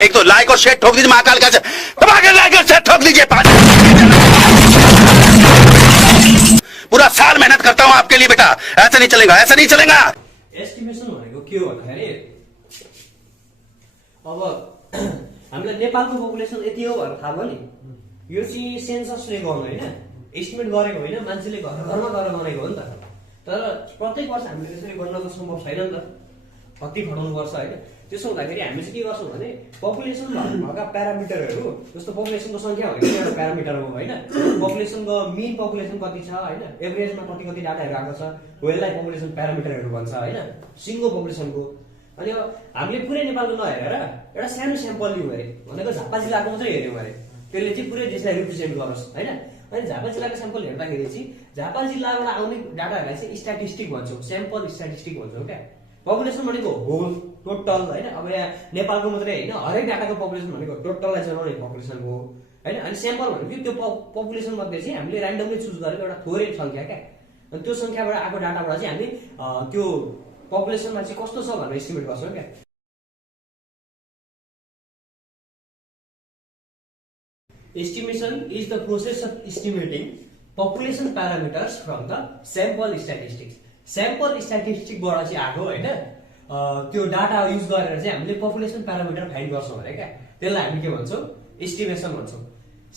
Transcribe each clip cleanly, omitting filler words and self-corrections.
एक तो लाइक और शेयर ठोक दीजिए महाकाल का दबाकर लाइक और शेयर ठोक दीजिए। पूरा साल मेहनत करता हूं आपके लिए बेटा, ऐसा नहीं चलेगा, ऐसा नहीं चलेगा। एस्टिमेसन भनेको के हो भन्दाखेरि अब हामीलाई नेपालको पपुलेसन यति हो भनेर थाहा भयो नि। यो चाहिँ सेन्ससले गर्नु होइन, एस्टिमेट गरेको होइन, मान्छेले घरमा गएर बनाएको हो नि त। तर प्रत्येक वर्ष हामीले त्यसरी गर्न त सम्भव छैन नि त, कति खटाउनु पर्छ होइन। त्यसो हुँदाखेरि हामी चाहिँ के गर्छौँ भने पपुलेसन भएका प्यारामिटरहरू, जस्तो पपुलेसनको सङ्ख्या भनेको एउटा प्यारामिटर हो होइन। पपुलेसनको मिन पपुलेसन कति छ होइन, एभरेजमा कति कति डाटाहरू आएको छ, हो यसलाई पपुलेसन प्यारामिटरहरू भन्छ होइन, सिङ्गो पपुलेसनको। अनि अब हामीले पुरै नेपालको नहेरेर एउटा सानो स्याम्पल लिउँ अरे, भनेको झापा जिल्लाको मात्रै हेऱ्यौँ अरे, त्यसले चाहिँ पुरै देशलाई रिप्रेजेन्ट गरोस् होइन। अनि झापा जिल्लाको स्याम्पल हेर्दाखेरि चाहिँ झापा जिल्लाबाट आउने डाटाहरूलाई चाहिँ स्ट्याटिस्टिक भन्छौँ, स्याम्पल स्ट्याटिस्टिक भन्छौँ क्या। पपुलेसन भनेको होल टोटल होइन, अब यहाँ नेपालको मात्रै होइन, हरेक डाटाको पपुलेसन भनेको टोटललाई जनाउने पपुलेसन हो होइन। अनि स्याम्पल भनेको त्यो पपुलेसन मध्ये चाहिँ हामीले ऱ्यान्डमली चुज गरेको एउटा थोरै सङ्ख्या क्या। अनि त्यो सङ्ख्याबाट आएको डाटाबाट चाहिँ हामी त्यो पपुलेसनमा चाहिँ कस्तो छ भनेर एस्टिमेट गर्छौँ क्या। Estimation is the process of estimating population parameters from the sample statistics. Sample statistics बाट चाहिँ आएको होइन, त्यो डाटा युज गरेर चाहिँ हामीले पपुलेसन प्यारामिटर फाइन्ड गर्छौँ भने क्या, त्यसलाई हामी के भन्छौँ, एस्टिमेसन भन्छौँ।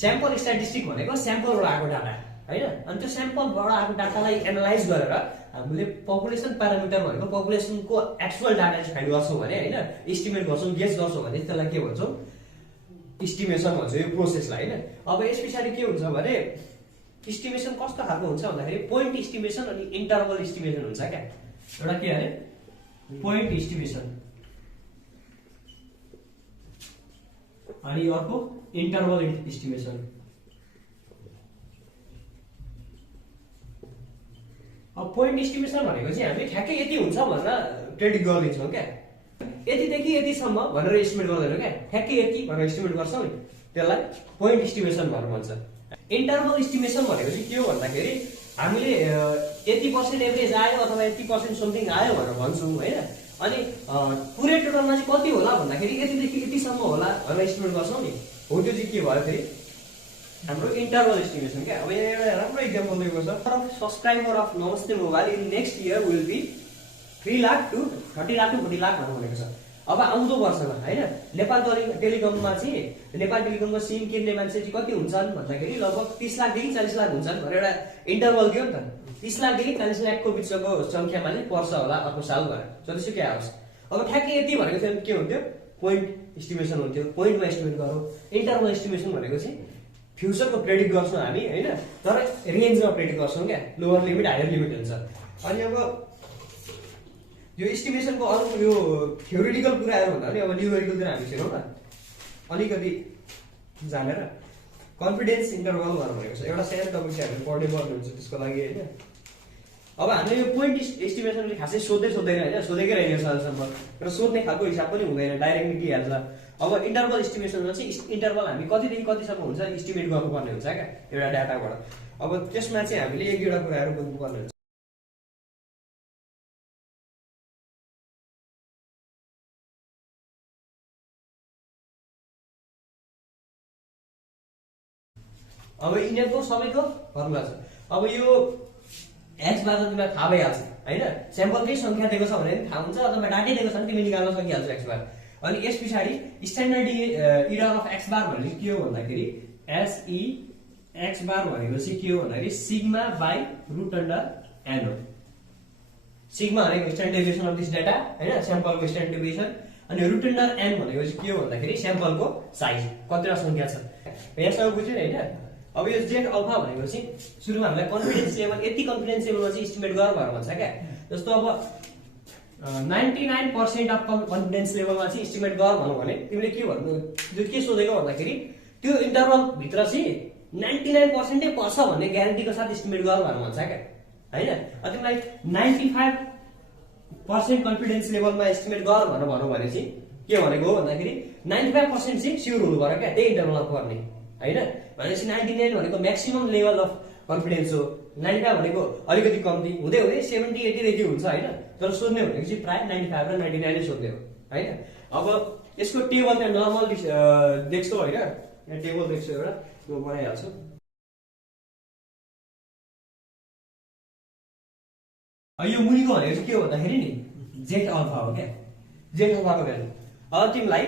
स्याम्पल स्ट्याटिस्टिक भनेको स्याम्पलबाट आएको डाटा होइन। अनि त्यो स्याम्पलबाट आएको डाटालाई एनालाइज गरेर हामीले पपुलेसन प्यारामिटर भनेको पपुलेसनको एक्चुअल डाटा चाहिँ फाइन्ड गर्छौँ भने होइन, एस्टिमेट गर्छौँ, गेस गर्छौँ भने त्यसलाई के भन्छौँ, इस्टिमेसन भन्छ यो प्रोसेसलाई होइन। अब यस पछाडि के हुन्छ भने इस्टिमेसन कस्तो खालको हुन्छ भन्दाखेरि पोइन्ट इस्टिमेसन अनि इन्टरभल इस्टिमेसन हुन्छ क्या। एउटा के अरे पोइन्ट इस्टिमेसन अनि अर्को इन्टरभल इस्टिमेसन। अब पोइन्ट इस्टिमेसन भनेको चाहिँ हामीले ठ्याक्कै यति हुन्छ भनेर प्रेडिक्ट गरिदिन्छौँ क्या, यतिदेखि यतिसम्म भनेर एस्टिमेट गर्दैनौँ क्या, ठ्याक्कै यति भनेर एस्टिमेट गर्छौँ नि, त्यसलाई पोइन्ट इस्टिमेसन भनेर भन्छ। इन्टरभल इस्टिमेसन भनेको चाहिँ के हो भन्दाखेरि हामीले यति % एभरेज आयो अथवा यति % समथिङ आयो भनेर भन्छौँ होइन। अनि पुरै टोटलमा चाहिँ कति होला भन्दाखेरि यतिदेखि यतिसम्म होला भनेर एस्टिमेट गर्छौँ नि, हो त्यो चाहिँ के भयो फेरि हाम्रो इन्टरभल इस्टिमेसन क्या। अब यहाँ एउटा राम्रो इक्जाम्पल दिएको छ, subscriber of Namaste mobile in next year will be 3 lakh to 30 lakh to 40 lakh भनेको छ। अब आउँदो वर्षमा होइन नेपाल टेलिकममा चाहिँ नेपाल टेलिकमको सिम किन्ने मान्छे चाहिँ कति हुन्छन् भन्दाखेरि लगभग 30 लाखदेखि 40 लाख हुन्छन् भनेर एउटा इन्टरभल दियो नि त। 30 लाखदेखि 40 लाखको बिचको सङ्ख्यामा चाहिँ पर्छ होला अर्को साल भनेर, जतिसुकै आओस्। अब ठ्याक्कै यति भनेको चाहिँ के हुन्थ्यो, पोइन्ट इस्टिमेसन हुन्थ्यो, पोइन्टमा एस्टिमेट गरौँ। इन्टरभल इस्टिमेसन भनेको चाहिँ फ्युचरको प्रेडिक्ट गर्छौँ हामी होइन, तर रेन्जमा प्रेडिक्ट गर्छौँ क्या, लोवर लिमिट हायर लिमिट हुन्छ। अनि अब यो एस्टिमेसनको अरू यो थ्योरिटिकल कुराहरू भन्दा पनि अब न्युमेरिकलतिर हामी हेरौँ न अलिकति जानेर। कन्फिडेन्स इन्टरभल भनेको छ, एउटा सानो टपिक चाहिँ हामीले पढ्ने पर्ने हुन्छ त्यसको लागि होइन। अब हामीले यो पोइन्ट एस्टिमेसनले खासै सोध्दैन होइन, सोधेकै रहेको छ अहिलेसम्म, र सोध्ने खालको हिसाब पनि हुँदैन, डाइरेक्टली दिइहाल्छ। अब इन्टरभल इस्टिमेसनमा चाहिँ इन्टरभल हामी कतिदेखि कतिसम्म हुन्छ इस्टिमेट गर्नुपर्ने हुन्छ क्या एउटा डाटाबाट। अब त्यसमा चाहिँ हामीले एक दुईवटा कुराहरू बुझ्नुपर्ने हुन्छ। अब यिनीहरूको सबैको फर्मुला छ। अब यो एक्स बार तिमीलाई थाहा भइहाल्छ होइन, स्याम्पलकै सङ्ख्या दिएको छ भने थाहा हुन्छ, अथवा डाटै दिएको छ भने तिमी निकाल्न सकिहाल्छ एक्स बार। अनि यस पछाडि स्ट्यान्डर्ड इरर अफ एक्स बार भनेको के हो भन्दाखेरि एसई एक्स बार भनेको चाहिँ के हो भन्दाखेरि sigma by root under N हो। सिग्मा भनेको standard deviation of this data होइन, स्याम्पलको स्ट्यान्डर्ड डेभिएसन। अनि रुट अन्डर एन भनेको चाहिँ के हो भन्दाखेरि स्याम्पलको साइज कतिवटा सङ्ख्या छ, यहाँसम्म बुझ्यो नि होइन। अब यो जेड अल्फा भनेको चाहिँ सुरुमा हामीलाई कन्फिडेन्स लेभल यति कन्फिडेन्स लेभलमा चाहिँ इस्टिमेट गर भनेर भन्छ क्या। जस्तो अब 99% अफ कन्फिडेन्स लेभलमा चाहिँ इस्टिमेट गर भनौँ भने तिमीले के भन्नु, त्यो के सोधेको भन्दाखेरि त्यो इन्टरभलभित्र चाहिँ 99% पर्छ भन्ने ग्यारेन्टीको साथ इस्टिमेट गर भनेर भन्छ क्या होइन। तिमीलाई 95% कन्फिडेन्स लेभलमा इस्टिमेट गर भनेर भनौँ भने चाहिँ के भनेको हो भन्दाखेरि 95% चाहिँ स्योर हुनु पर्यो क्या त्यही इन्टरभलमा पर्ने होइन। भनेपछि 99 भनेको म्याक्सिमम लेभल अफ कन्फिडेन्स हो, 95 भनेको अलिकति कम्ती हुँदै हुँदै 70-80 देखि हुन्छ होइन। तर सोध्ने भनेको चाहिँ प्रायः 95 र 99 नै सोध्ने हो होइन। अब यसको टेबल त्यहाँ नर्मल देख्छौ होइन, यहाँ टेबल देख्छु एउटा, म बनाइहाल्छु। यो मुनिको भनेको चाहिँ के हो भन्दाखेरि नि जेट अल्फा हो क्या, जेट अल्फाको भ्यालु। अब तिमीलाई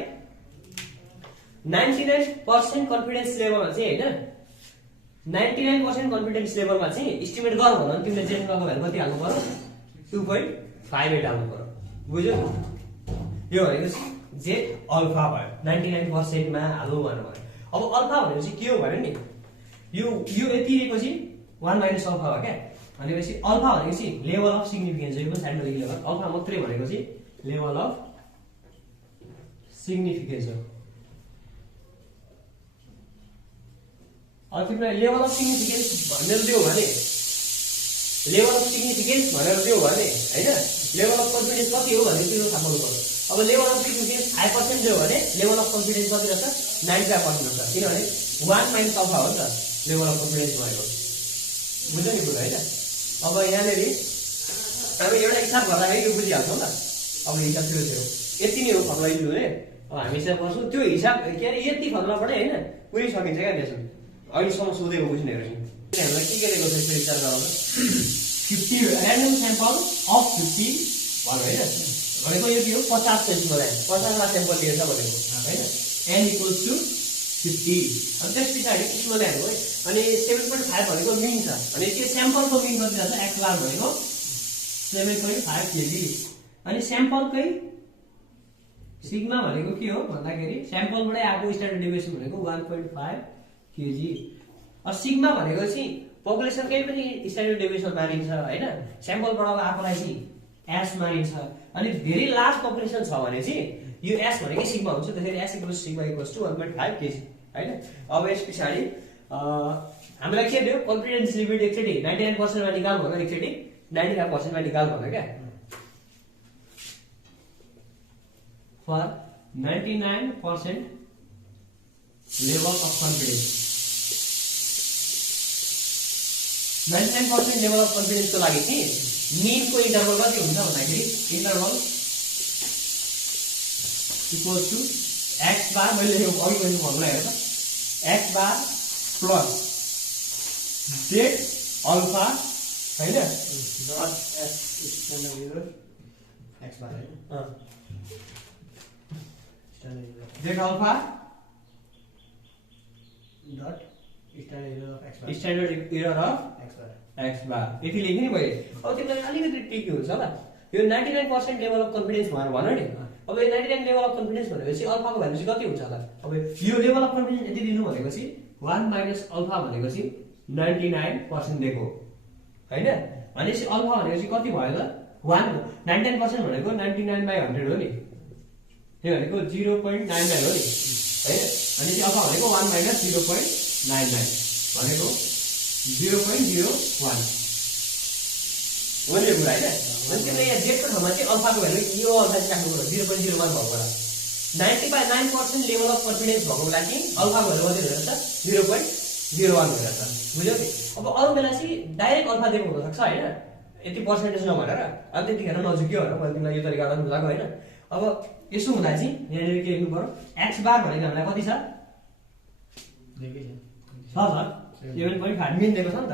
99% कन्फिडेन्स लेभलमा चाहिँ होइन, 99% कन्फिडेन्स लेभलमा चाहिँ इस्टिमेट गर भन, तिमीले जेट अल्फाको भ्यालु कति हाल्नु पर्यो, 2.58 हाल्नु पर्यो, बुझ्यौ? यो भनेको चाहिँ जेट अल्फा भयो, 99% मा हाल्नु भन्नु भयो। अब अल्फा भनेपछि के हो भने नि यो यतिको चाहिँ 1 माइनस अल्फा हो क्या, भनेपछि अल्फा भनेको चाहिँ लेभल अफ सिग्निफिकेन्स, यो पनि साइडमा लेखिदिनु होला। अल्फा मात्रै भनेको चाहिँ लेभल अफ सिग्निफिकेन्स हो। अब तिमीलाई लेभल अफ सिग्निफिकेन्स भनेर दियो भने, लेभल अफ सिग्निफिकेन्स भनेर दियो भने होइन, लेभल अफ कन्फिडेन्स कति हो भनेर तिमीले थाहा पाउनु पर्यो। अब लेभल अफ सिग्निफिकेन्स 5% दियो भने लेभल अफ कन्फिडेन्स कति रहेछ, 95% रहेछ, किनभने 1 माइनस अल्फा हो नि त लेभल अफ कन्फिडेन्स भनेको, बुझ्यौ नि कुरा होइन? अब यहाँनिर हामी एउटा हिसाब गर्दाखेरि यो बुझिहाल्छौँ त। अब हिसाब त्यो यति नै हो फर्मुला युज हुने। अब हामी हिसाब गर्छौँ त्यो हिसाब के अरे यति फर्मुलाबाटै होइन पुरै सकिन्छ क्या लेसन। अहिलेसम्म सोधेको बुझ्नेहरू चाहिँ हामीलाई के दिएको छ यसो विचार गराउँदा 50 ऱ्यान्डम स्याम्पल अफ 50 भन्नु होइन, भनेको यो के हो 50 सेन्टिमल ल्यान्ड, 50 स्याम्पल लिएछ भनेको होइन, n इक्वल्स टु 50। अनि त्यस पछाडि स्मल ल्यान्ड हो है। अनि 7.5 भनेको मिन छ, अनि त्यो स्याम्पलको मिन कति रहेछ, x बार भनेको 7.5 केजी। अनि स्याम्पलकै सिग्मा भनेको के हो भन्दाखेरि स्याम्पलबाटै आएको स्ट्यान्डर्ड डेभिएसन भनेको 1.5 केजी। अब सिग्मा भनेको चाहिँ पपुलेसनकै पनि स्ट्यान्डर्ड डेभिएसन मानिन्छ होइन, स्याम्पलबाट आएकोलाई चाहिँ एस मानिन्छ। अनि धेरै लार्ज पपुलेसन छ भने चाहिँ यो एस भनेकै सिग्मा हुन्छ, त्यसरी S equals sigma equals to 1.5 KG होइन। अब यस पछाडि हामीलाई के दियो, कन्फिडेन्स लिमिट एकचोटि 99% मा निकाल भनेर, एकचोटि 95% मा निकाल भनेर क्या। For 99% level of confidence, 99% level of कन्फिडेन्सको लागि चाहिँ मिनको इन्टरभल कति हुन्छ भन्दाखेरि interval equals to x bar, मैले लेखेको अघि मैले फर्मुला हेरेर x bar plus Z alpha होइन, x bar Z alpha dot standard error of x bar, यति लेखेँ नि मैले। अब तिमीलाई अलिकति ट्रिकी हुन्छ ल, यो 99% लेभल अफ कन्फिडेन्स भनेर भन नि। अब यो 99 लेभल अफ कन्फिडेन्स भनेपछि अल्फाको भ्यालु चाहिँ कति हुन्छ त, अब यो लेभल अफ कन्फिडेन्स यति दिनु भनेको चाहिँ 1 माइनस अल्फा भनेको चाहिँ 99% दिएको होइन, भनेपछि अल्फा भनेको चाहिँ कति भयो त 1, 99% भनेको 99/100 हो नि, त्यो भनेको 0.99 हो नि होइन। अनि चाहिँ अल्फा भनेको 1 माइनस 0.99 भनेको 0.01 हो नि कुरा होइन। अनि तिमीले यहाँ जेडको ठाउँमा चाहिँ अल्फाको भ्यालु यो अल्फा चाहिँ राख्नु पर्यो 0.01 भएको होला। 99% लेभल अफ कन्फिडेन्स भएको लागि अल्फाको भ्यालु कति रहेछ 0.01 भइरहेछ, बुझ्यौ नि? अब अरू बेला चाहिँ डाइरेक्ट अल्फा दिएको हुन सक्छ होइन, यति पर्सेन्टेज नभनेर, अब त्यतिखेर नजुक्यो भनेर मैले तिमीलाई यो तरिकाबाट बुझाएको होइन। अब यसो हुँदा चाहिँ यहाँनिर के लेख्नु पर्यो, x बार भनेको हामीलाई कति छ 7.5 मिन दिएको छ नि त,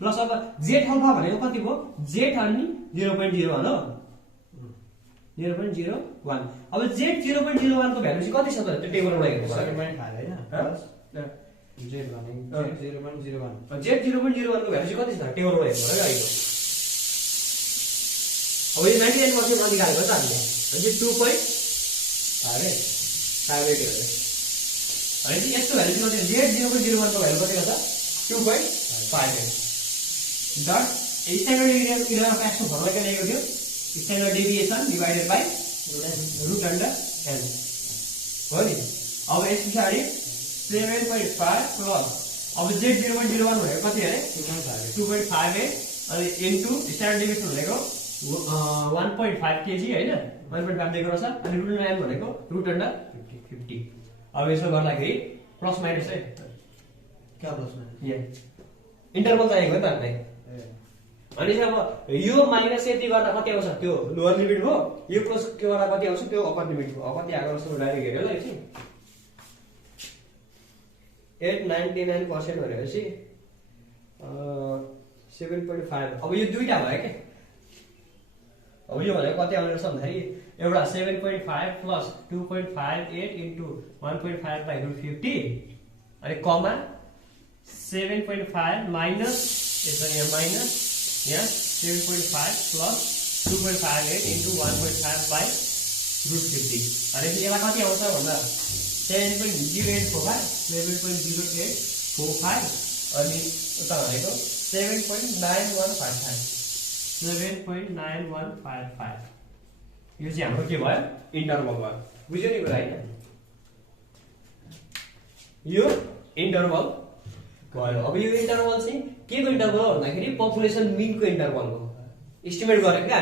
प्लस अब जेड अल्फा भनेको कति भयो, जेड अनि 0.01 हो, 0.01। अब जेड 0.01 को भ्यालु चाहिँ कति छ त, त्यो टेबलबाट हेर्नु पर्यो 7.5 हैन, जेड भनेको 0.01, जेड 0.01 को भ्यालु चाहिँ कति छ टेबलबाट हेर्नु पर्यो अहिले। अब यो 99% मा निकालेको छ हामीले, अनि 2.58 हो। अनि यस्तो भ्यालु चाहिँ कति, जेड 0.01 को भ्यालु कति छ 2.58 dot standard error of X को फर्मुला के लेखेको थियो, standard deviation divided by root under N हो नि। अब यस पछाडि 7.5 प्लस अब जेड 0.01 भनेको कति अरे 2.58 अनि इन्टु स्ट्यान्डर्ड डेभिएसन भनेको 1.5 केजी हैन, 1.5 दिएको रहेछ, अनि रुट अन्डर एन भनेको रुट अन्डर 50। अब यसो गर्दाखेरि प्लस माइनस है, क्या प्लस माइनस यहाँ इन्टरभल चाहिएको हो त हामीलाई, अनि चाहिँ अब यो माइनस यति गर्दा कति आउँछ त्यो लोअर लिमिट हो, यो प्लस के गर्दा कति आउँछ त्यो अप्पर लिमिट हो। कति आएको जस्तो डाइरेक्ट हेर्यो ल एकछिन। 899% भनेपछि 7.5। अब यो दुईटा भयो के। अब यो भनेको कति आउने रहेछ भन्दाखेरि एउटा 7.5 प्लस 2.58 इन्टु 1.5 बाइ रुट 50 अनि कमा 7.5 माइनस यसो यहाँ माइनस यहाँ 7.5 प्लस 2.58 इन्टु 1.5 बाई रुट 50 अनि यसलाई कति आउँछ भन्दा 7.0845 7.0845 अनि उता भनेको 7.9155 7.9155 यो चाहिँ हाम्रो के भयो इन्टरभल भयो। बुझ्यो नि कुरा हैन, यो इन्टरभल भयो। अब यो इन्टरभल चाहिँ के को इन्टरभल हो भन्दाखेरि पपुलेसन मिनको इन्टरभल हो। एस्टिमेट गरेको क्या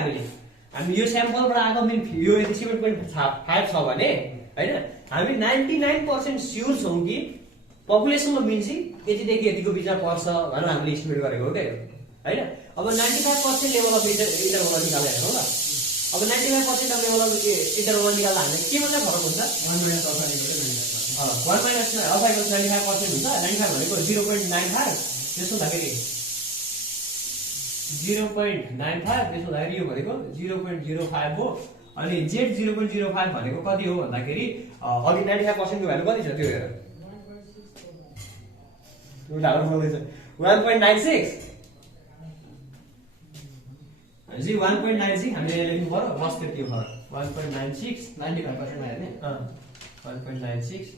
हामी यो स्याम्पलबाट आएको मिन यो यदि 7.5 छ भने हैन हामी 99% स्योर छौं कि पपुलेसनको मिन चाहिँ यतिदेखि यतिको बिचमा पर्छ भनेर हामीले एस्टिमेट गरेको हो क्या हैन। अब 95% लेभल अफ इन्टरभल निकालेर हेरौँ ल। अब 95% अफ लेभल अफ इन्टरभल निकाल्दा हामीले के मात्रै फरक हुन्छ 1 माइनस अल्फा इक्वल 95% हुन्छ। 95 भनेको 0.95 त्यसो हुँदाखेरि 0.95 त्यसो हुँदाखेरि यो भनेको 0.05 हो। अनि z 0.05 भनेको कति हो भन्दाखेरि अघि 95% को भ्यालु कति छ त्यो हेर उडाउनु बोल्दैछ 1.96 जी 1.96 हामीले लेख्नु पर्यो बस त्यति हो 1.96 95% मा हेर्ने 1.96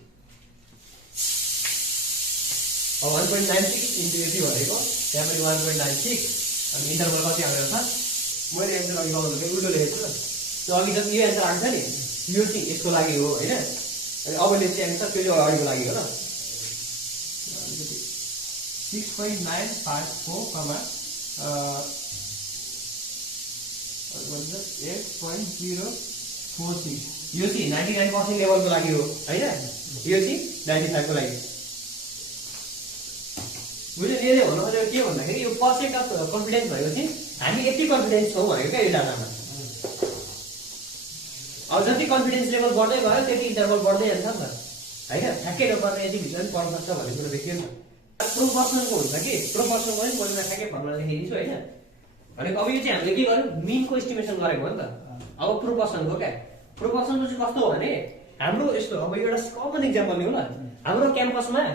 अब 1.96 इन्टु यति भनेको त्यहाँ पनि 1.96 अनि इन्टरभल कति आउने रहेछ मैले एन्सर अघि गर्नु उल्टो लेखेको छु त्यो अघि जति यो एन्सर आएको छ नि यो चाहिँ यसको लागि हो हैन। अनि अब लेख्ने एन्सर त्यो चाहिँ अगाडिको लागि हो ल 6.954 कमा 8.046 यो चाहिँ 99% लेभलको लागि हो हैन। यो चाहिँ 95 को लागि बुझ्यो। यसले भन्नु खोजेको के भन्दाखेरि यो पर्सेन्ट अफ कन्फिडेन्स भनेको चाहिँ हामी यति कन्फिडेन्स छौँ भनेको क्या यो डाटामा। अब जति कन्फिडेन्स लेभल बढ्दै गयो त्यति इन्टरभल बढ्दै जान्छ नि त हैन। ठ्याक्कै नपर्ने यति भित्र पनि पर्न सक्छ भन्ने कुरा देखियो नि। प्रोपोर्सनको हुन्छ कि प्रोपोर्सनको पनि मैले ठ्याक्कै फर्मुला लेखिदिन्छु हैन। भनेको अब यो चाहिँ हामीले के गर्यो मिनको एस्टिमेसन गरेको हो नि त। अब प्रोपोर्सनको क्या प्रोपोर्सनको चाहिँ कस्तो हो भने हाम्रो यस्तो अब एउटा कमन इक्जाम्पल लिउँ ल। हाम्रो क्याम्पसमा हैन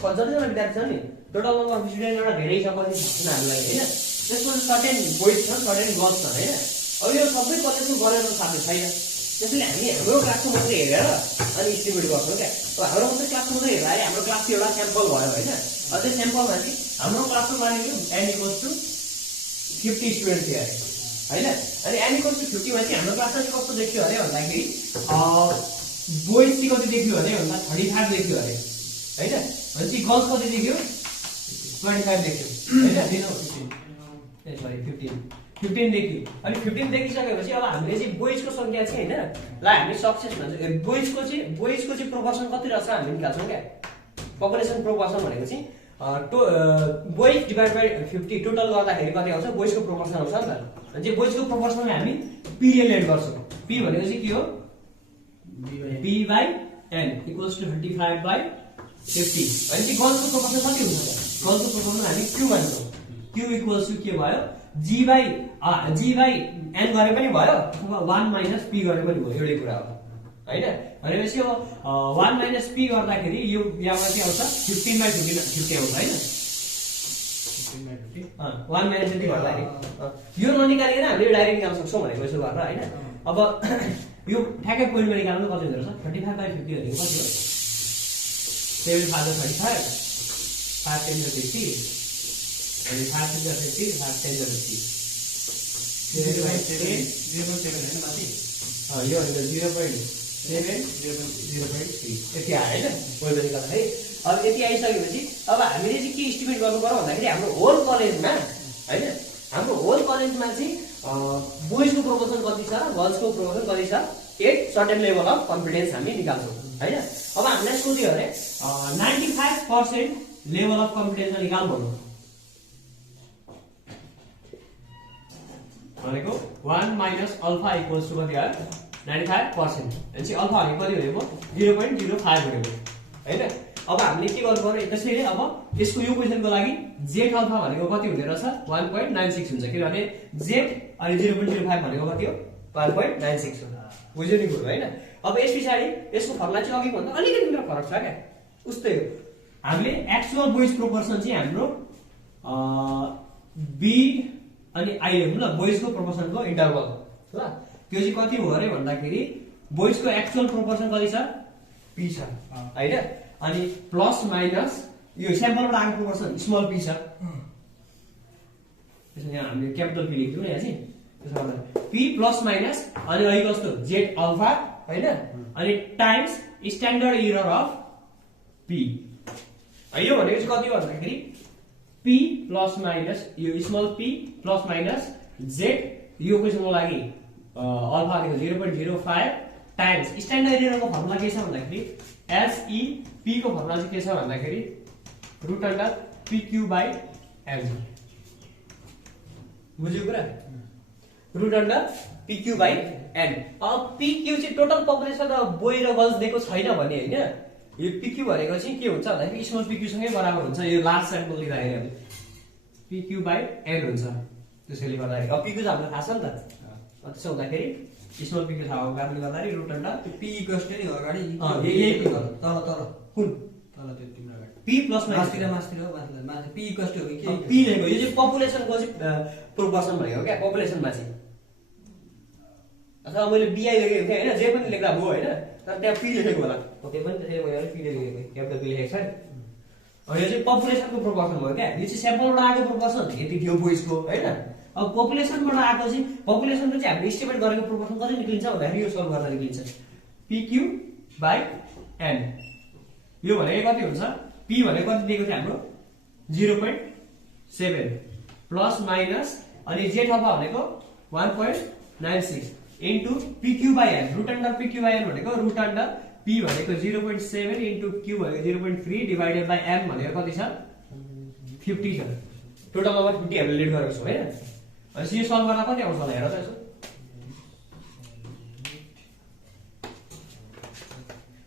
जतिजना विद्यार्थी छ नि टोटल नम्बर अफ स्टुडेन्ट एउटा धेरै छ कति छैन हामीलाई हैन। त्यसमा सर्टेन बोइज छन् सर्टेन गर्ल्स छन् हैन। अब यो सबै कलेजको गरेर साथै छैन त्यसैले हामी हाम्रो क्लासको मात्रै हेरेर अनि एस्टिमेट गर्छौँ क्या। अब हाम्रो मात्रै क्लासको मात्रै हेर्दा हाम्रो क्लासको एउटा स्याम्पल भयो हैन। अब त्यो स्याम्पलमा चाहिँ हाम्रो क्लासको मानिलिउँ n इक्वल्स टु 50 स्टुडेन्ट थियो अरे हैन। अनि n इक्वल्स टु 50 मा चाहिँ हाम्रो क्लासमा चाहिँ कस्तो देखियो अरे भन्दाखेरि बोइज चाहिँ कति देखियो अरे भन्दा 35 देखियो अरे हैन। अनि चाहिँ गर्ल्स कति देखियो 25 देखियो हैन। सरी 15 देखियो। अनि 15 देखिसकेपछि अब हामीले चाहिँ बोइजको संख्या चाहिँ हैन ल हामी सक्सेस भन्छ बोइजको चाहिँ प्रोपोर्सन कति रहेछ हामी निकाल्छौँ क्या। पपुलेसन प्रोपोर्सन भनेको चाहिँ बोइज डिभाइड बाइ 50 टोटल गर्दाखेरि कति आउँछ बोइजको प्रोपोर्सन आउँछ नि त। अनि चाहिँ बोइजको प्रोपोर्सनलाई हामी p ले लेट गर्छौँ। p भनेको चाहिँ के हो b by n equals to 35 by 50। अनि चाहिँ गर्ल्सको प्रोपोर्सन कति हुन्छ त गर्ल्सको प्रोपोर्सन हामी q मान्छौँ। q इक्वल्स टु के भयो g बाइ n गरे पनि भयो 1 माइनस p गरे पनि भयो एउटै कुरा हो हैन। भनेपछि अब 1 माइनस p गर्दाखेरि यो यहाँबाट के आउँछ 15 बाइ 50 आउँछ हैन। 1 माइनस यति गर्दाखेरि यो ननिकालिकन हामीले डाइरेक्ट निकाल्न सक्छौँ भनेको यसो गरेर हैन। अब यो ठ्याक्कै पोइन्टमा निकाल्नु कति हुँदो रहेछ 35 बाइ 50 भनेको कति हो 7 फादर 35 5 10 50 अनि 5 10 50 5 10 50 0.7 हैन माथि यो हैन 0.3 यति आयो हैन पोइन्टमा निकाल्दाखेरि। अब यति आइसकेपछि अब हामीले चाहिँ के एस्टिमेट गर्नु पर्यो भन्दाखेरि हाम्रो होल कलेजमा हैन हाम्रो होल कलेजमा चाहिँ बोइजको प्रोपोर्सन कति छ र गर्ल्सको प्रोपोर्सन कति छ 8 सर्टेन लेभल अफ कन्फिडेन्स हामी निकाल्छौँ हैन। अब हामीलाई सोध्यो अरे 95% लेभल अफ कन्फिडेन्स निकाल्नु भन्नु भनेको 1 माइनस अल्फा इक्वल्स टु कति आयो 95%। भनेपछि अल्फा भनेको कति भनेको 0.05 भनेको हैन। अब हामीले के गर्नु पर्यो त्यसैले अब यसको यो क्वेशनको लागि जेड अल्फा भनेको कति हुने रहेछ 1.96 हुन्छ किनभने जेड अनि 0.05 भनेको कति हो 1.96 हो। बुझ्यो नि कुरो हैन। अब यस पछाडी यसको फर्मुला चाहिँ अघि भन्दा अलिकति मात्र फरक छ क्या उस्तै हो। हामीले एक्चुअल बोइज प्रोपोर्सन चाहिँ हाम्रो बी अनि आई हेर्नु ल बोइजको प्रोपोर्सनको इन्टरभल ल त्यो चाहिँ कति हो अरे भन्दाखेरि बोइजको एक्चुअल प्रोपोर्सन कति छ पी छ हैन अनि प्लस माइनस यो स्याम्पलबाट आएको प्रोपोर्सन स्मल पी छ त्यसैले यहाँ हामीले क्यापिटल पी लेख्दियौ यहाँ चाहिँ त्यसो गर्दा पी प्लस माइनस अनि अहिले कस्तो जेड अल्फा हैन अनि times standard error of P यो भनेको चाहिँ कति हो भन्दाखेरि पी प्लस माइनस यो small P plus minus Z यो क्वेशनको लागि अल्फा भनेको 0.05 टाइम्स स्ट्यान्डर्ड एररको फर्मुला के छ भन्दाखेरि एसई पी को फर्मुला चाहिँ के छ भन्दाखेरि root under PQ by L बुझ्यो कुरा root under PQ by N. अब पीक्यू चाहिँ टोटल पपुलेसन बोय र गर्ल्स दिएको छैन भने हैन यो पीक्यू भनेको चाहिँ के हुन्छ भन्दाखेरि स्मल पीक्यू सँगै बराबर हुन्छ यो लार्ज स्याम्पल लिँदाखेरि पीक्यू बाइ एन हुन्छ। त्यसैले गर्दाखेरि अब पीक्यू चाहिँ हामीलाई थाहा छ नि त त्यसो हुँदाखेरि स्मल पीक्यू थाहा भएको कारणले गर्दाखेरि root under P equals to नि अगाडि यही तल तल कुन तल त्यो तिम्रो अगाडि पी प्लस मास्तिर मास्तिर हो माथि पी इक्वल्स टु हो कि पी लेखेको यो चाहिँ पपुलेसनको चाहिँ प्रोपोर्सन भनेको क्या पपुलेसनमा चाहिँ अथवा मैले बीआई लेखेको थिएँ हैन जे पनि लेख्दा भयो हैन तर त्यहाँ पी लेखेको होला त्यही पनि त्यसैले मैले पी लेखेको क्यापिटल पी लेखेको छ नि। अनि यो चाहिँ पपुलेसनको प्रोपोर्सन भयो क्या यो चाहिँ स्याम्पलबाट आएको प्रोपोर्सन यति थियो बोइजको हैन। अब पपुलेसनबाट आएको चाहिँ पपुलेसनको चाहिँ हामीले एस्टिमेट गरेको प्रोपोर्सन कति निक्लिन्छ भन्दाखेरि यो सल्भ गर्दा निक्लिन्छ पीक्यू बाइ एन। यो भनेको कति हुन्छ पी भनेको कति दिएको थियो हाम्रो 0.7 प्लस माइनस अनि जेड अल्फा भनेको 1.96 into PQ by N root under PQ by N भनेको रुट अन्डर पी भनेको 0.7 इन्टु क्यू भनेको 0.3 डिभाइडेड बाइ एन भनेको कति छ 50 छ। टोटल नम्बर 50 हामीले लेट गरेको छौँ हैन। अनि यो सल्भ गर्दा कति आउँछ होला हेर त यसो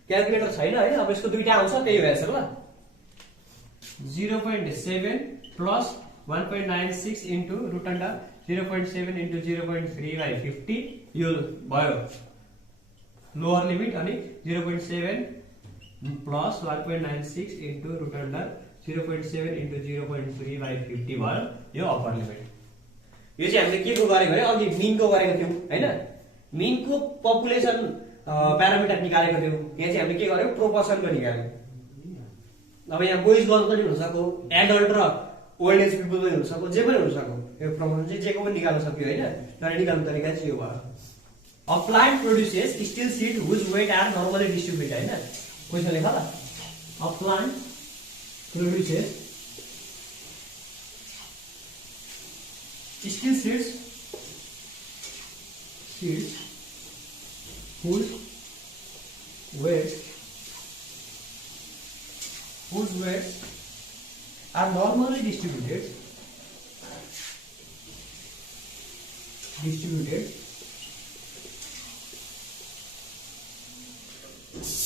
क्याल्कुलेटर छैन हैन। अब यसको दुईटा आउँछ त्यही हो एन्सर ल 0.7 plus 1.96 into root under 0.7 into 0.3 by 50 यो भयो लोअर लिमिट अनि 0.7 plus 1.96 into root under 0.7 into 0.3 by 50 भयो यो अप्पर लिमिट। यो चाहिँ हामीले के को गरेको भने अघि मिनको गरेको थियौँ हैन मिनको पपुलेसन प्यारामिटर निकालेको थियौँ यहाँ चाहिँ हामीले के गर्यौँ प्रोपोर्सनको निकाल्यौँ। अब यहाँ बोइज गर्ल पनि हुन सक्यो एडल्ट र ओल्ड एज पिपल पनि हुन सक्यो जे पनि हुन सक्यो यो प्रोपोर्सन चाहिँ जेको पनि निकाल्न सक्यो हैन तर निकाल्ने तरिका चाहिँ यो भयो। A plant produces still seed whose weight are normally distributed हैन क्वेशन लेख ल A plant produces still seeds whose weights are normally distributed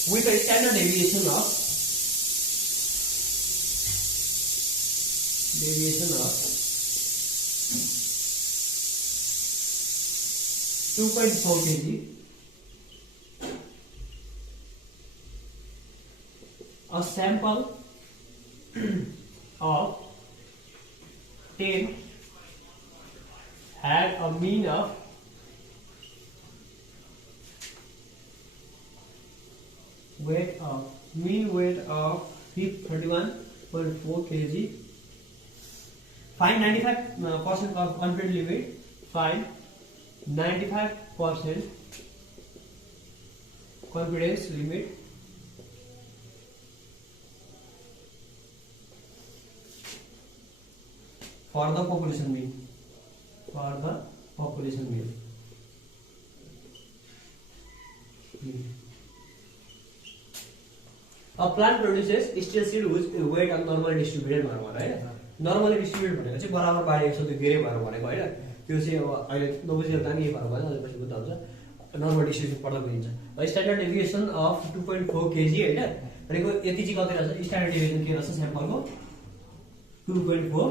with a standard deviation of 2.4 kg a sample of 10 had a mean of mean weight of 31.4 kg. Find 95% of confidence limit. Find 95% confidence limit for the population mean. A plant produces still seed whose weight are normally distributed भनेको हैन। Normally distribute भनेको चाहिँ बराबर बाँडिएको छ त्यो धेरै भएर भनेको हैन। त्यो चाहिँ अब अहिले नबुझेको काम यही भएर भयो, अलिपछि बुझ्दा हुन्छ। नर्मल डिस्ट्रिब्युसन पढ्दा बुझिन्छ। स्ट्यान्डर्ड डेभिएसन अफ 2.4 केजी होइन, भनेको यति चाहिँ कति रहेछ, स्ट्यान्डर्ड डेभिएसन के रहेछ स्याम्पलको 2.4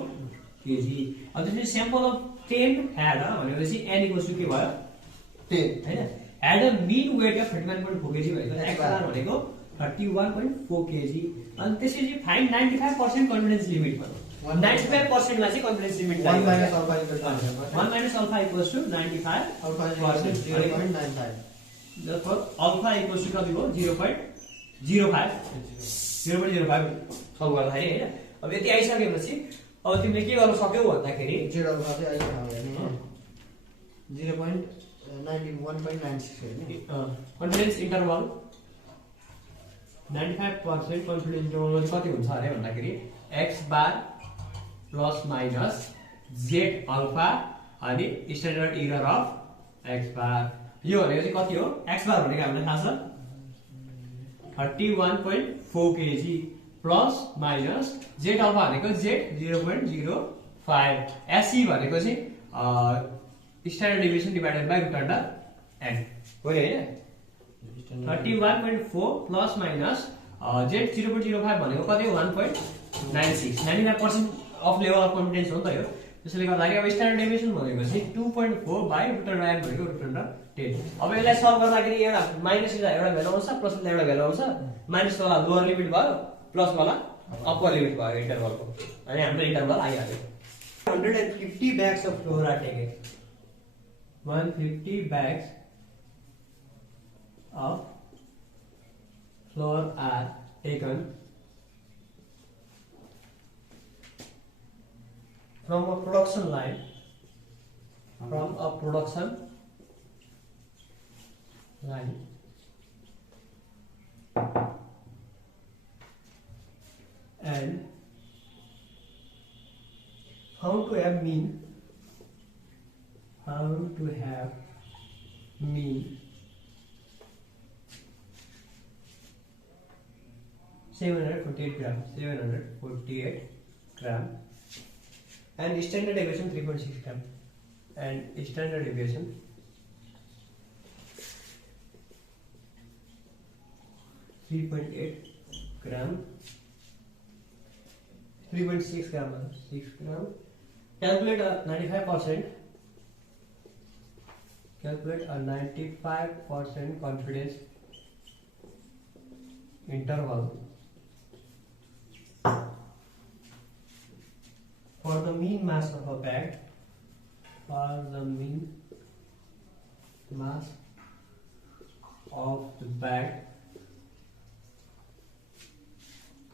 केजी। अब त्यसपछि स्याम्पल अफ 10 ह्याड भनेपछि n इक्वल्स टु के भयो 10 हैन, had a mean weight of 39.4 KG भनेको x बार भनेको 31.4 केजी। अनि त्यसपछि फाइन्ड 95% कन्फिडेन्स लिमिट भयो। 95% मा चाहिँ confidence limit 1 minus alpha 1 minus alpha equals to 95 alpha is 0.95 therefore alpha equals to कति भयो 0.05 सल्भ गर्दाखेरि हैन। अब यति आइसकेपछि अब तिमीले के गर्न सक्यौ भन्दाखेरि 0 alpha चाहिँ आइसक्यो भने 0.91.96 हैन। कन्फिडेन्स इन्टरभल 95% कन्फिडेन्स इन्टरभलमा चाहिँ कति हुन्छ अरे भन्दाखेरि x bar plus minus z alpha अनि स्ट्यान्डर्ड एरर अफ x बार। यो भनेको चाहिँ कति हो, x बार भनेको हामीलाई थाहा छ 31.4 KG plus minus z alpha भनेको z 0.05 SE भनेको चाहिँ standard deviation divided by root under n हो हैन। 31.4 प्लस माइनस z 0.05 भनेको कति हो 1.96 95% अफ लेभल अफ कन्फिडेन्स हो नि त यो। त्यसैले गर्दाखेरि अब स्ट्यान्डर्ड डेभिएसन भनेको चाहिँ 2.4 बाइ रुट अन्डर n भनेको रुट अन्डर 10। अब यसलाई सल्भ गर्दाखेरि एउटा माइनस एउटा भ्यालु आउँछ, प्लस एउटा भ्यालु आउँछ, माइनस वाला लोअर लिमिट भयो, प्लस वाला अप्पर लिमिट भयो इन्टरभलको, अनि हाम्रो इन्टरभल आइहाल्यो। 150 bags of flour are taken, 150 bags of flour are taken from a production line, and found to have mean 748 gram and standard deviation 3.6 gram and standard deviation 3.8 gram 3.6 gram 6 gram. Calculate a 95% confidence interval for the mean mass of a bag, for the mean mass of the bag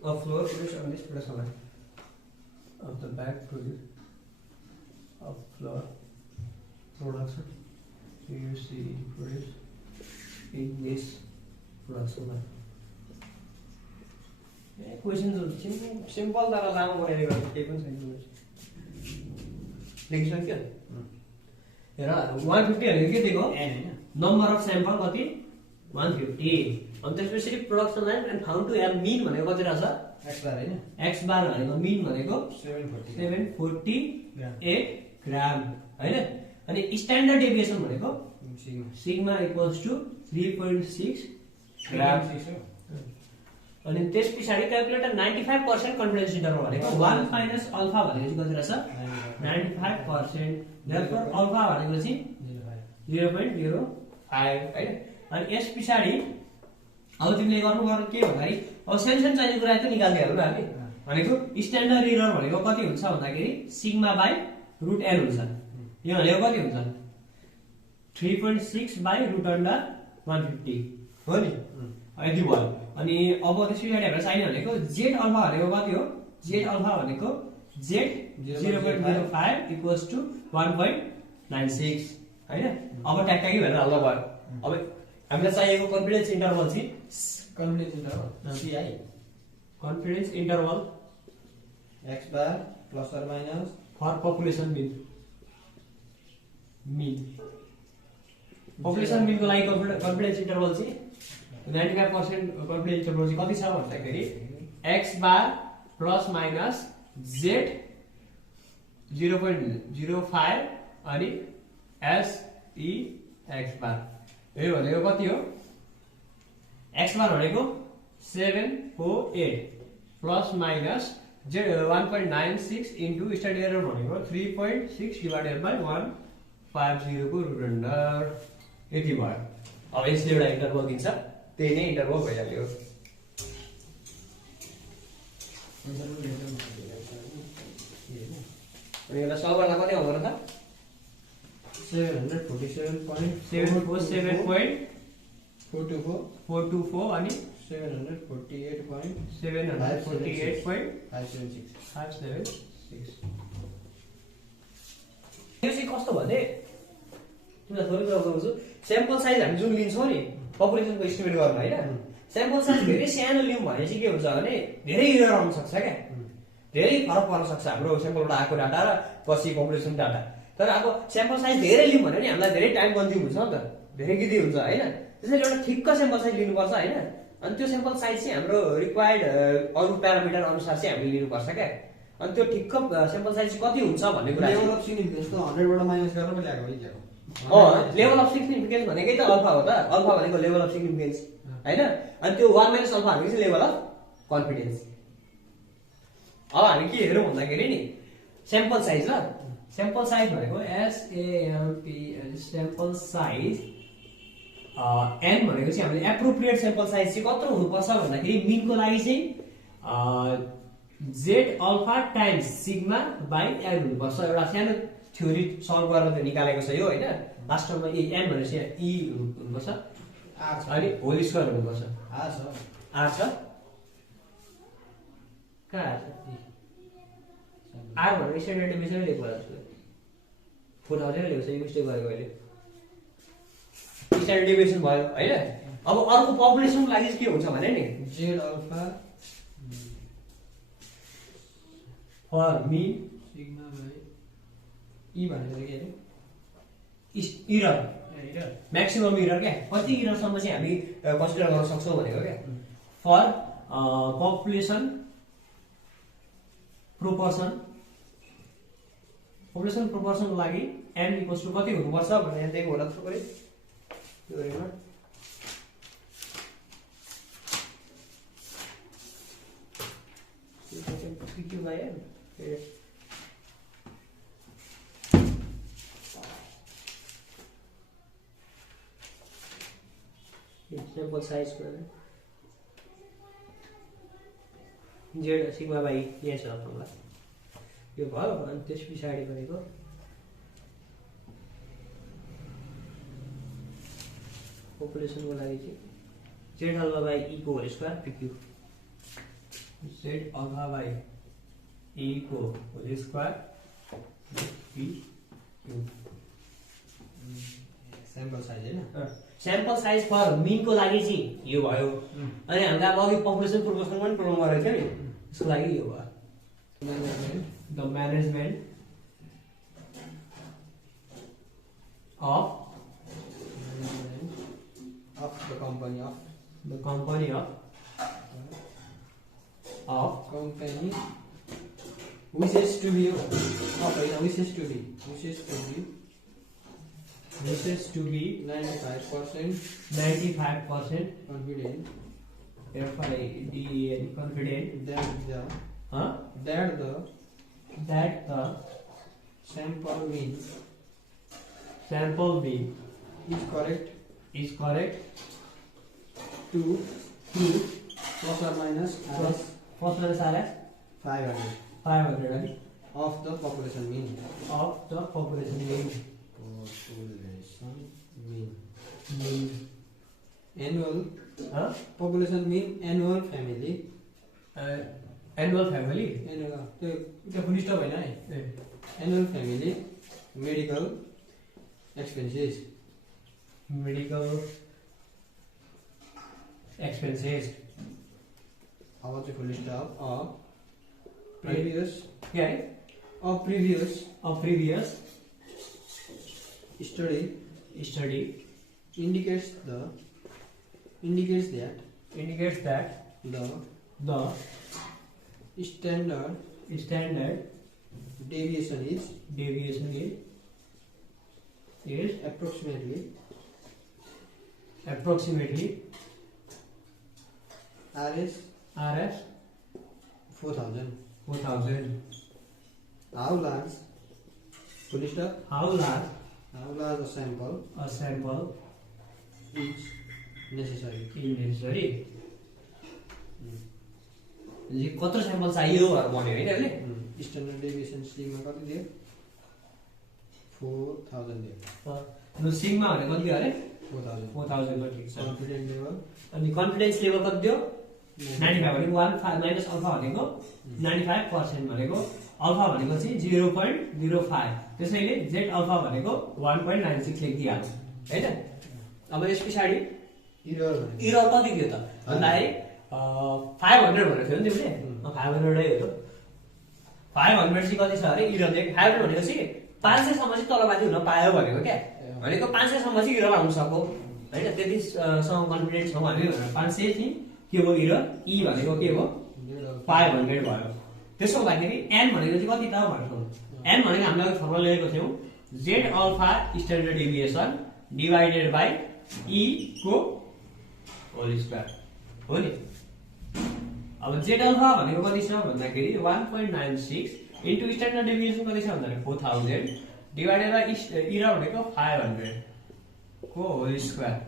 of flour produced on this production line, of the bag produced of flour production produced in this production line. Questions simple तर लामो बनाइदिएको केही पनि छैन। लेखिसक्यो हेर 150 भनेको के दिएको नम्बर अफ स्याम्पल कति 150 अनि त्यसपछि production line and found to have mean भनेको कति रहेछ x बार हैन, x बार भनेको मिन भनेको 748 ग्राम हैन। अनि स्ट्यान्डर्ड डेभिएसन भनेको सिग्मा इक्वल्स टु 3.6 ग्राम। अनि त्यस पछाडी क्याल्कुलेटर 95% कन्फिडेन्स इन्टरभल भनेको 1 माइनस अल्फा भनेको चाहिँ कति रहेछ 95%, देयरफोर अल्फा भनेको चाहिँ 0.05 हैन। अनि यस पछाडी अब तिमीले गर्नु के भन्दाखेरि अब सेन्सन चाहिने कुरा त निकाल्दै हाल्नु हामी भनेको स्ट्यान्डर्ड एरर भनेको कति हुन्छ भन्दाखेरि सिग्मा बाइ रुट n हुन्छ। यो भनेको कति हुन्छ 3.6 बाइ रुट अन्डर 150 हो नि, यति भयो। अनि अब त्यसपछि हामीलाई चाहिने भनेको z अल्फा भनेको कति हो, z अल्फा भनेको z 0.05 इक्वल्स टु 1.96 हैन। अब ट्याक्कै भनेर हाल्दा भयो। अब हामीलाई चाहिएको कन्फिडेन्स इन्टरभल चाहिँ CI confidence interval x bar plus or minus for population mean population मिनको लागि कन्फिडेन्स इन्टरभल चाहिँ 95% कन्फिडेन्स इन्टरभल चाहिँ कति छ भन्दाखेरि x bar plus minus z 0.05 अनि SE x बार यो भनेको कति हो x बार भनेको 748 plus minus 1.96 into standard error भनेको 3.6 डिभाइडेड बाइ 150 को रुट अन्डर यति भयो। अब यसले एउटा इन्टरभल दिन्छ त्यही नै इन्टरभल भइहाल्यो। अनि एउटा सल्भरलाई कति आउँदो रहेछ 747.424 अनि 748.576 यो चाहिँ कस्तो भने तिमीलाई थोरै कुरा गर्छु स्याम्पल साइज हामी जुन लिन्छौँ नि पपुलेसनको एस्टिमेट गर्न हैन स्याम्पल साइज धेरै सानो लियौँ भने चाहिँ के हुन्छ भने धेरै एरर आउन सक्छ क्या धेरै फरक पर्न सक्छ हाम्रो स्याम्पलबाट आएको डाटा र पछि पपुलेसन डाटा। तर अब स्याम्पल साइज धेरै लियौँ भने नि हामीलाई धेरै टाइम कन्ज्युम हुन्छ नि त धेरै गिदी हुन्छ हैन त्यसैले एउटा ठिक्क स्याम्पल साइज लिनुपर्छ हैन अनि त्यो स्याम्पल साइज चाहिँ हाम्रो रिक्वायर्ड अरु प्यारामिटर अनुसार चाहिँ हामीले लिनुपर्छ क्या अनि त्यो ठिक्क स्याम्पल साइज कति हुन्छ भन्ने कुरा लेभल अफ सिग्निफिकेन्स त 100 बाट माइनस गरेर पनि ल्याएको हो लेभल अफ सिग्निफिकेन्स भनेकै त अल्फा हो त अल्फा भनेको लेभल अफ सिग्निफिकेन्स हैन अनि त्यो 1 माइनस अल्फा भनेको चाहिँ लेभल अफ कन्फिडेन्स। अब हामी के हेरौँ भन्दाखेरि नि स्याम्पल साइज ल स्याम्पल साइज भनेको SAMPL स्याम्पल साइज n भनेको चाहिँ हामीले एप्रोप्रिएट स्याम्पल साइज चाहिँ कत्रो हुनुपर्छ भन्दाखेरि मिनको लागि चाहिँ Z alpha times sigma by n हुनुपर्छ। एउटा सानो थ्योरी सल्भ गरेर त्यो निकालेको छ यो हैन वास्तवमा n भनेपछि यहाँ e हुनुपर्छ अनि होल स्क्वायर हुनुपर्छ r छ कहाँ r भनेको स्ट्यान्डर्ड डेभिएसन लेख्नु पर्छ 4000 लेख्छ यो मिस्टेक गरेको अहिले स्ट्यान्डर्ड डेभिएसन भयो हैन। अब अर्को पपुलेसनको लागि के हुन्छ भने नि Z alpha for mean sigma by E भनेको के अरे इरर म्याक्सिमम इरर क्या कति इररसम्म चाहिँ हामी कन्सिडर गर्न सक्छौँ भनेको क्या फर पपुलेसन प्रोपोर्सनको लागि n इक्वल्स टु कति हुनुपर्छ भनेर दिएको होला थोरै थ्योरीमा PQ by n sample size Z sigma by यहाँ छ फर्मुला यो भयो अनि त्यस पछाडि भनेको पपुलेसनको लागि चाहिँ Z अल्फा बाइ E को whole square PQ Z alpha by E को whole square PQ sample size हैन स्याम्पल साइज फर मीन को लागि चाहिँ यो भयो अनि हामीले अब अघि पपुलेसन प्रोपोर्सन पनि प्रोब्लम गरेको थियो नि त्यसको लागि यो भयो the management of the company wishes to be wishes to be 95% 95% confident confident that the sample mean is correct to plus or minus RS 500 of the population mean. Annual population mean annual family annual family त्यो फुल stop हैन है annual family medical expenses अब चाहिँ फुल stop previous study indicates that the standard deviation is is approximately RS RS 4000. 4000. How large? Full stop. How large How large a sample a sample is necessary? is necessary? जी कत्रो sample चाहियो भनेर भन्यो हैन अहिले Standard deviation sigma कति दियो? 4000 दियो. No sigma भने कति दियो अरे 4000. 4000 को ठीक छ Confidence level अनि कन्फिडेन्स लेभल कति दियो 95 भनेको 1 माइनस अल्फा भनेको 95% भनेको अल्फा भनेको चाहिँ 0.05 त्यसैले जेड अल्फा भनेको 1.96 लेखिदिहाल्छ हैन अब यस पछाडी error एरर कति दियो त भन्दाखेरि 500 भनेको थियो नि तिमीले 500 नै हो 500 चाहिँ कति छ अरे एरर दिएको 500 भनेको चाहिँ 500 सम्म चाहिँ तलमाथि हुन पायो भनेको क्या भनेको 500 सम्म चाहिँ एरर आउन सक्यो हैन त्यति सँग कन्फिडेन्स छौं हामी 500 चाहिँ के हो एरर ई भनेको के हो 500 भयो त्यसो हुँदाखेरि n भनेको चाहिँ कति त भनेको n भनेको हामीले फर्मुला लेखेको थियौ z alpha standard deviation divided by e को होल स्क्वायर हो नि अब z अल्फा भनेको कति छ भन्दाखेरि 1.96 इन्टु स्ट्यान्डर्ड डेभिएसन कति छ भन्दाखेरि 4000 डिवाइडेड बाइ एरर भनेको 500 को होल स्क्वायर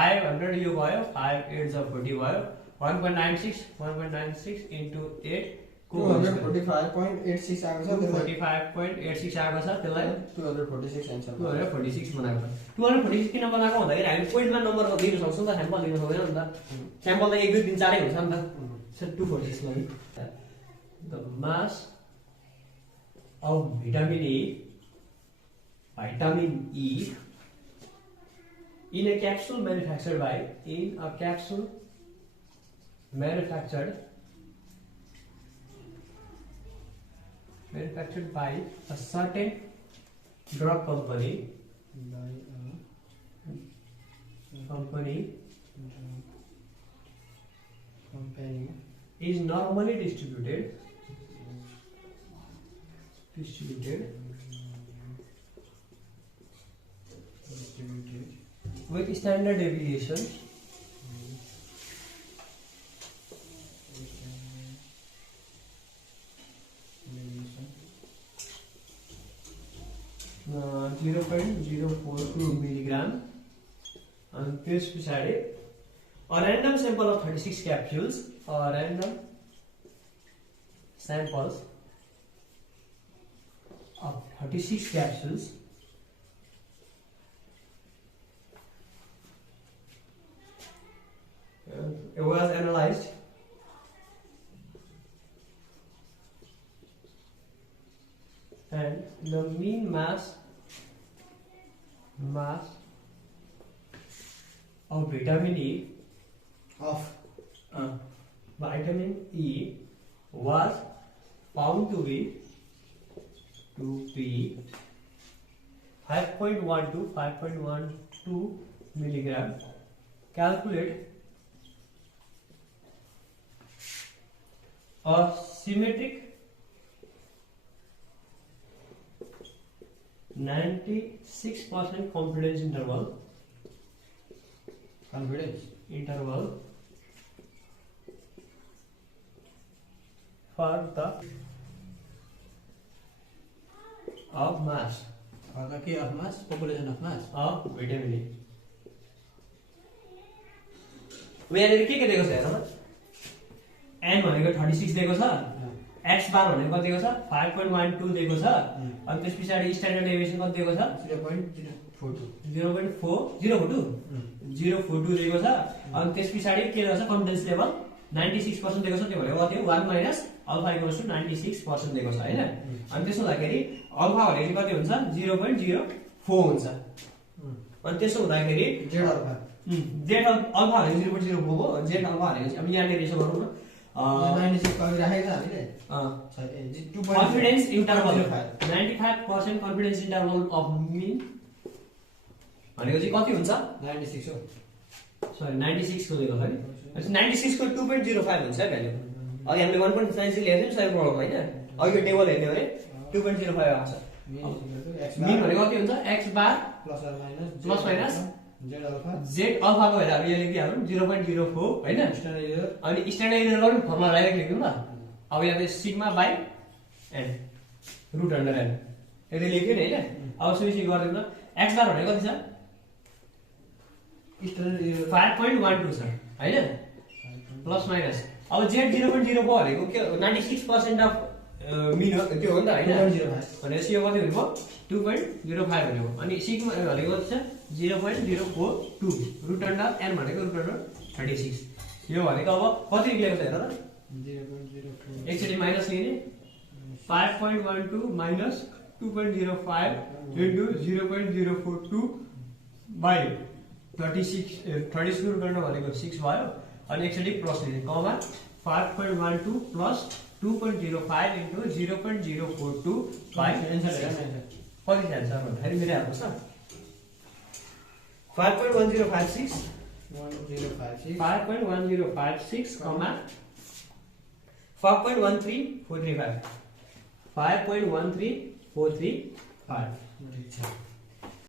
500 यो भयो 5 8 जा 40 भयो 1.96 into 8 को 245.86 आएको छ 245.86 आएको छ त्यसलाई 246 आन्सर 246 बनाएको 246 किन बनाएको भन्दाखेरि हामी पोइन्टमा नम्बर दिन सक्छौं त स्याम्पल दिन सक्दैन नि त स्याम्पल त 1 2 3 4 हुन्छ नि त 246 मा the mass of vitamin E in a capsule manufactured by a certain drug company is normally distributed with standard deviation uh, 0.042 milligram and this pachadi a random sample of 36 capsules of 36 capsules it was analyzed and the mean mass of vitamin E was found to be 5.12 milligram. Calculate a symmetric 96% confidence interval for the of mass population of mass of vitamin E. यहाँनिर के दिएको छ हेर न n भनेको 36 दिएको छ x bar भनेको कति दिएको छ 5.12 दिएको छ अनि त्यसपछि स्ट्यान्डर्ड डेभिएसन कति दिएको छ 0.042 दिएको छ अनि त्यसपछि के दिएको छ कन्फिडेन्स लेभल 96% दिएको छ त्यो भनेको कति हो 1 माइनस अल्फा इक्वल्स टु 96% दिएको छ हैन अनि त्यसो हुँदाखेरि अल्फा भनेको कति हुन्छ 0.04 हुन्छ अनि त्यसो हुँदाखेरि जेड अल्फा भनेको 0.04 हो जेड अल्फा भनेको अब यहाँ यसो गरौँ न 96 कति राखेको छ हामीले confidence interval 95% confidence interval of mean भनेको चाहिँ कति हुन्छ 96 हो सरी 96 को दिएको छ नि 96 को 2.05 हुन्छ भ्यालु अघि हामीले 1.96 लेखेको थियौ सही प्रब्लम हैन अघि यो टेबल हेर्ने भने 2.05 आउँछ Mean is equal to x mean bar भनेको कति हुन्छ x bar plus or minus Plus minus z alpha z alpha को भ्यालु हामीले के हाल्नु 0.04 हैन standard error अनि स्ट्यान्डर्ड एरर गर्नु फर्मुला डाइरेक्ट लेख्दिउँ ल अब यहाँ चाहिँ sigma by n root under n यदि लेख्यो नि हैन अब सुनिश्चित गरिदिउँ ल x बार भनेको कति छ standard error 5.12 छ हैन प्लस माइनस अब z 0.04 भनेको के 96% अफ मिन त्यो हो नि त हैन 2.05 भनेपछि यो कति हुने भयो 2.05 भनेको अनि सिग्मा भनेको कति छ 0.042 रुट अन्डर n भनेको रुट अन्डर 36 यो भनेको अब कति निक्लेको छ हेर त 0.04 एकचोटि माइनस लिने 5.12 minus 2.05 into 0.042 by 36 root under भनेको 6 भयो अनि एकचोटि प्लस लिने कमा 5.12 प्लस 2.05 इन्टु 0.042 बाई एन्सर हेर कति जान्छ भन्दाखेरि मेरो हाल्नुहोस् न 5.1056 1056 5.1056 comma 5.13435 5.13435